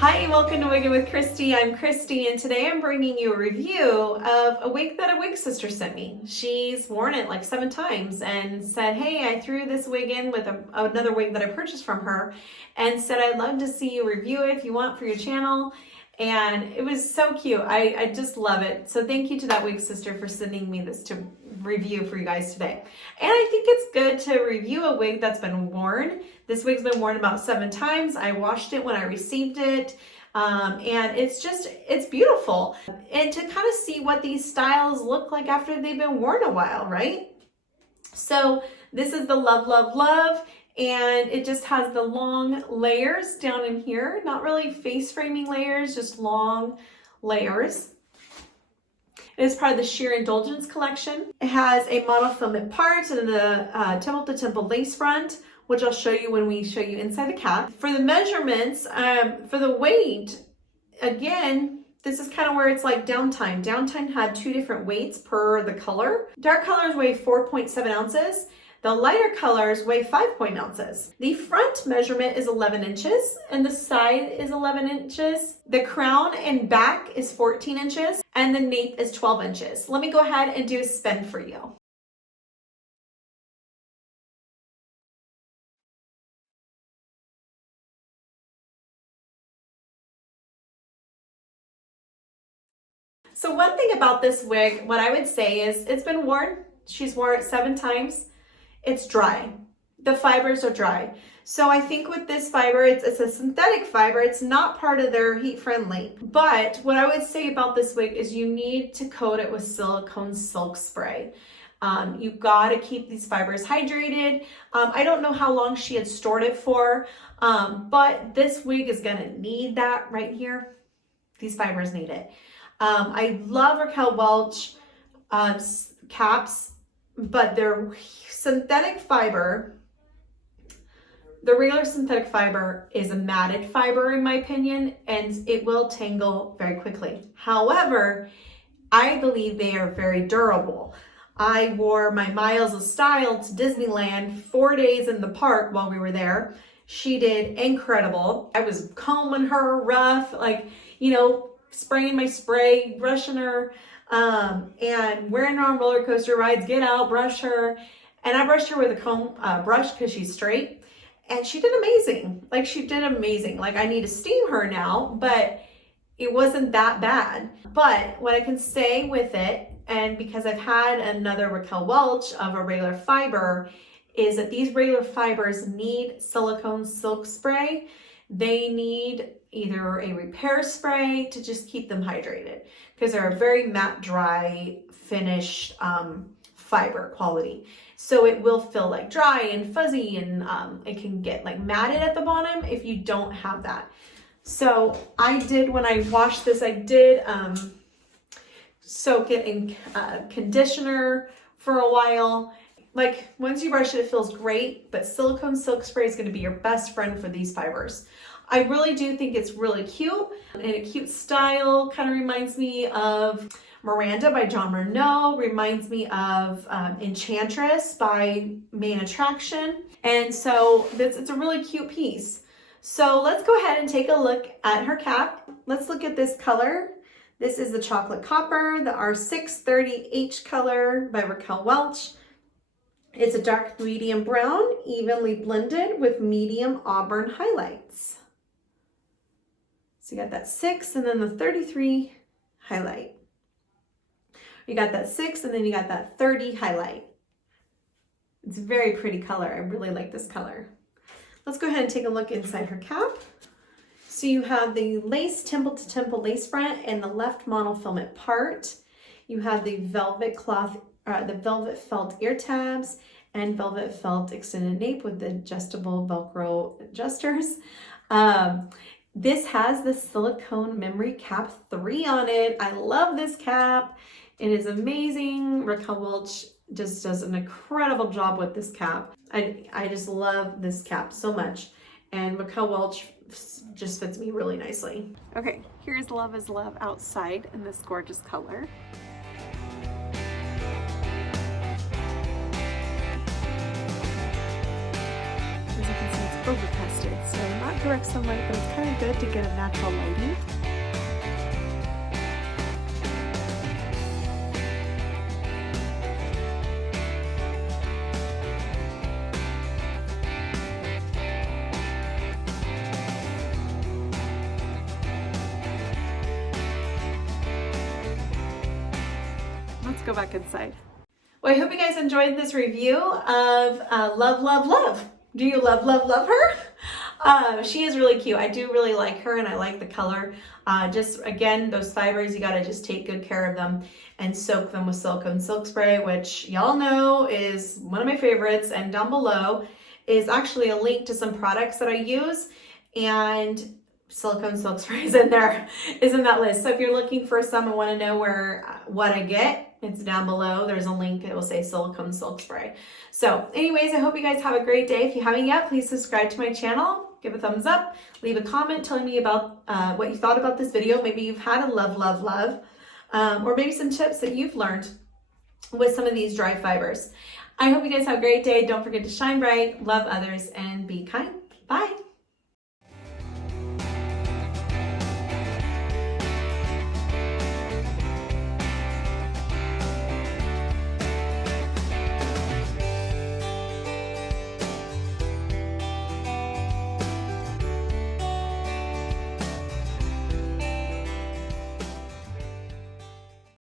Hi, welcome to Wigging with Christy. I'm Christy, and today I'm bringing you a review of a wig that a wig sister sent me. She's worn it like 7 times and said, hey, I threw this wig in with another wig that I purchased from her and said, I'd love to see you review it if you want for your channel. And it was so cute. I just love it. So thank you to that wig sister for sending me this to review for you guys today. And I think it's good to review a wig that's been worn. This wig's been worn about 7 times. I washed it when I received it. And it's beautiful. And to kind of see what these styles look like after they've been worn a while, right? So this is the Love, Love, Love. And it just has the long layers down in here, not really face framing layers, just long layers. It is part of the Sheer Indulgence collection. It has a monofilament part and the temple to temple lace front, which I'll show you when we show you inside the cap. For the measurements, for the weight, again, this is kind of where it's like Downtime. Downtime had 2 different weights per the color. Dark colors weigh 4.7 ounces. The lighter colors weigh 5 ounces. The front measurement is 11 inches and the side is 11 inches. The crown and back is 14 inches and the nape is 12 inches. Let me go ahead and do a spin for you. So one thing about this wig, what I would say is it's been worn. She's worn it 7 times. It's dry. The fibers are dry. So I think with this fiber, it's a synthetic fiber. It's not part of their heat friendly. But what I would say about this wig is you need to coat it with silicone silk spray. You've got to keep these fibers hydrated. I don't know how long she had stored it for, but this wig is going to need that right here. These fibers need it. I love Raquel Welch caps, but they're synthetic fiber. The regular synthetic fiber is a matted fiber in my opinion, and it will tangle very quickly. However, I believe they are very durable. I wore my Miles of Style to Disneyland 4 days in the park while we were there. She did incredible. I was combing her rough, like, you know, spraying my spray, brushing her, and wearing her on roller coaster rides, get out, brush her. And I brushed her with a comb brush because she's straight. And she did amazing. Like, she did amazing. Like, I need to steam her now, but it wasn't that bad. But what I can say with it, and because I've had another Raquel Welch of a regular fiber, is that these regular fibers need silicone silk spray. They need either a repair spray to just keep them hydrated because they're a very matte, dry, finished fiber quality. So it will feel like dry and fuzzy, and it can get like matted at the bottom if you don't have that. So I did, when I washed this, I did soak it in conditioner for a while. Like, once you brush it, it feels great, but silicone silk spray is going to be your best friend for these fibers. I really do think it's really cute and a cute style. Kind of reminds me of Miranda by Jon Renau, reminds me of Enchantress by Main Attraction. And so it's a really cute piece. So let's go ahead and take a look at her cap. Let's look at this color. This is the Chocolate Copper, the R630H color by Raquel Welch. It's a dark medium brown, evenly blended with medium auburn highlights. So you got that 6 and then the 33 highlight. You got that 6 and then you got that 30 highlight. It's a very pretty color. I really like this color. Let's go ahead and take a look inside her cap. So you have the lace temple to temple lace front and the left monofilament part. You have the velvet cloth, the velvet felt ear tabs and velvet felt extended nape with the adjustable Velcro adjusters. This has the silicone memory cap 3 on it. I love this cap. It is amazing. Raquel Welch just does an incredible job with this cap. I just love this cap so much. And Raquel Welch just fits me really nicely. Okay, here's Love is Love outside in this gorgeous color. As you can see, it's overcast posted. So not direct sunlight, but it's kind of good to get a natural lighting. Let's go back inside. Well, I hope you guys enjoyed this review of Love, Love, Love. Do you love, love, love her? She is really cute. I do really like her and I like the color. Just again, those fibers, you gotta just take good care of them and soak them with silicone silk spray, which y'all know is one of my favorites. And down below is actually a link to some products that I use, and silicone silk spray is in there, is in that list. So if you're looking for some and want to know what I get, it's down below. There's a link. It will say silicone silk spray. So anyways, I hope you guys have a great day. If you haven't yet, please subscribe to my channel. Give a thumbs up. Leave a comment telling me about what you thought about this video. Maybe you've had a love, love, love. Or maybe some tips that you've learned with some of these dry fibers. I hope you guys have a great day. Don't forget to shine bright, love others, and be kind. Bye.